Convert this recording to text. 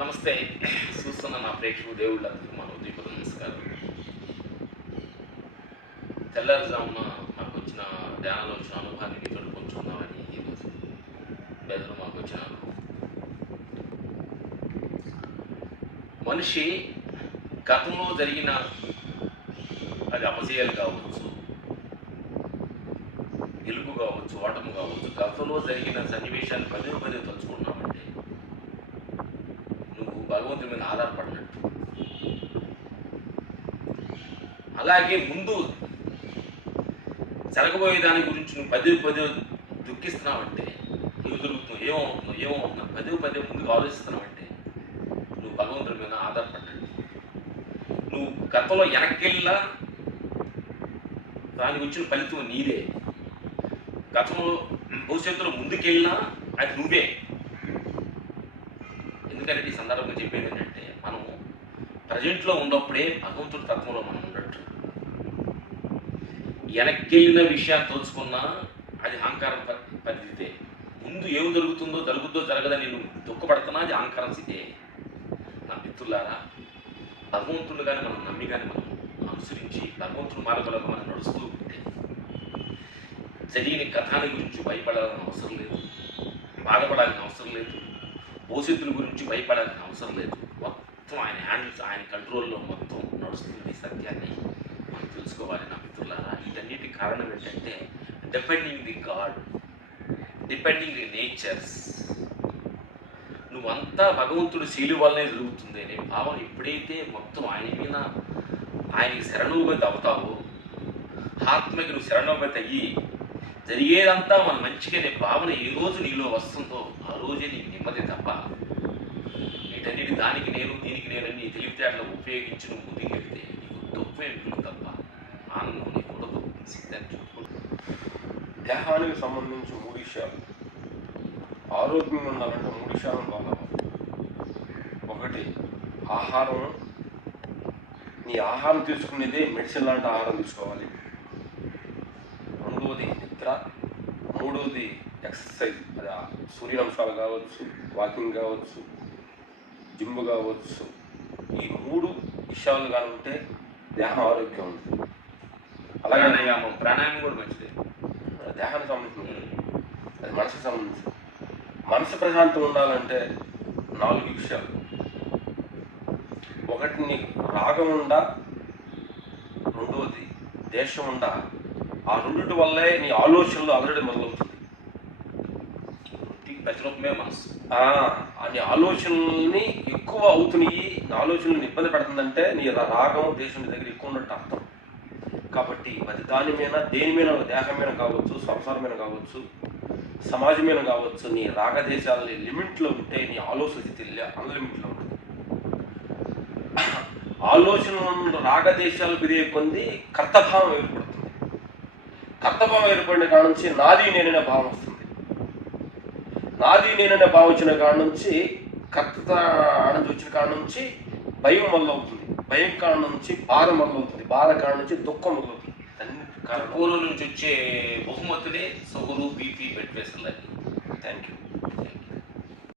నమస్తే. చూస్తున్న నా ప్రేక్షకు దేవుళ్ళందరికీ మన ఉదయపూర్వ నమస్కారం. తెల్లారుజామున మాకు వచ్చిన ధ్యానంలో వచ్చిన అనుభవాన్ని మీతో పంచుకుందామని ఈరోజు బెదరు మాకు వచ్చిన అనుభవం మనిషి గతంలో జరిగిన అది అపజయాలు కావచ్చు గెలుపు కావచ్చు ఓటము కావచ్చు గతంలో జరిగిన సన్నివేశాన్ని పదే పదే తలుచుకున్నాం. భగవంతుడి మీద ఆధారపడినట్టు అలాగే ముందు జరగబోయే దాని గురించి నువ్వు పదే పదే దుఃఖిస్తున్నావంటే నువ్వు దొరుకుతున్నావు ఏమవుతున్నావు ఏమవుతున్నావు పదే పదే ముందుకు ఆలోచిస్తున్నావంటే నువ్వు భగవంతుడి మీద ఆధారపడ్డాడు నువ్వు గతంలో వెనక్కెళ్ళా దానికి వచ్చిన ఫలితం నీదే. గతంలో భవిష్యత్తులో ముందుకెళ్ళినా అది నువ్వే. ఎందుకంటే ఈ సందర్భంగా చెప్పేది ఏంటంటే మనము ప్రజెంట్లో ఉన్నప్పుడే భగవంతుడి తత్వంలో మనం ఉండట్టు వెనక్కెళ్ళిన విషయాన్ని తలుచుకున్నా అది అహంకారం ప- పరిధితే ముందు ఏం జరుగుతుందో జరుగుద్దో జరగదని నేను దుఃఖపడుతున్నా అది అహంకారం స్థితే. నా మిత్రులారా భగవంతుడు కానీ మనం నమ్మి కానీ మనం అనుసరించి భగవంతుడు మార్గంలో మనం నడుస్తూ ఉంటే జరిగిన కథాని గురించి భయపడాలని అవసరం లేదు. బాధపడాల్సిన అవసరం లేదు. భవిష్యత్తుల గురించి భయపడాల్సిన అవసరం లేదు. మొత్తం ఆయన హ్యాండిల్స్ ఆయన కంట్రోల్లో మొత్తం నడుస్తుంది సత్యాన్ని మనం తెలుసుకోవాలి నా మిత్రులారా. వీటన్నిటి కారణం ఏంటంటే depending the god depending the natures నువ్వంతా భగవంతుడి శీలు వల్లనే జరుగుతుంది అనే భావన ఎప్పుడైతే మొత్తం ఆయన మీద ఆయనకి శరణోగతి అవుతావో ఆత్మకి నువ్వు శరణోగతి అయ్యి జరిగేదంతా మన మంచిగా అనే భావన ఏ రోజు నీలో వస్తుందో రోజే నీకు నెమ్మది తప్ప వీటన్నిటి దానికి నేను దీనికి నేను నీ తెలివితేటలు ఉపయోగించి నువ్వు ముందుకు నీకు తప్పే మిగులు తప్ప ఆనందం నీకు ఉండదు. సిద్ధాన్ని దేహానికి సంబంధించి మూడు విషయాలు ఆరోగ్యంగా ఉండాలంటే మూడు విషయాలు బాగా ఒకటి ఆహారం. నీ ఆహారం తీసుకునేదే మెడిసిన్ లాంటి ఆహారం తీసుకోవాలి. రెండవది నిద్ర. మూడవది ఎక్సర్సైజ్ అది ఆ సూర్యాంశాలు కావచ్చు వాకింగ్ కావచ్చు జిమ్ కావచ్చు ఈ మూడు విషయాలు కానీ ఉంటే దేహం ఆరోగ్యం ఉంటుంది. అలాగే ప్రాణాయామం ప్రాణాయామం కూడా మంచిది. దేహానికి సంబంధించింది. అది మనసుకు సంబంధించి మనసు ప్రశాంతం ఉండాలంటే నాలుగు విషయాలు. ఒకటి నీకు రాగం ఉండా రెండవది దేశం ఉండా. ఆ రెండిటి వల్లే నీ ఆలోచనలు అలరడి మొదలవుతుంది. ఈ ప్రతిరూపమే మనసు ఆలోచనల్ని ఎక్కువ అవుతున్నాయి. నీ ఆలోచనలు ఇబ్బంది పెడుతుందంటే నీ రాగం దేశం దగ్గర ఎక్కువ ఉన్నట్టు అర్థం. కాబట్టి అది దాని మీద దేని మీద దేహం మీద కావచ్చు సంసారం మీద కావచ్చు సమాజం మీద కావచ్చు నీ రాగదేశాలని లిమిట్లో ఉంటే నీ ఆలోచన తెలియ అన్లిమిట్లో ఉంటుంది ఆలోచన రాగదేశాలు పెరిగే కొంది కర్తభావం ఏర్పడుతుంది. కర్తభావం ఏర్పడిన కాడ నుంచి నాది నేననే భావం వస్తుంది. నాది నేననే భావం వచ్చిన కాడ నుంచి కర్త నుంచి వచ్చిన కాడ నుంచి భయం మొదలవుతుంది. భయం కాడ నుంచి బాధ మొదలవుతుంది. బాధ కాడ నుంచి దుఃఖం మొదలవుతుంది. పూర్వం నుంచి వచ్చే బహుమతులే సొగురు బీపీ ప్రెషర్లకి థ్యాంక్ యూ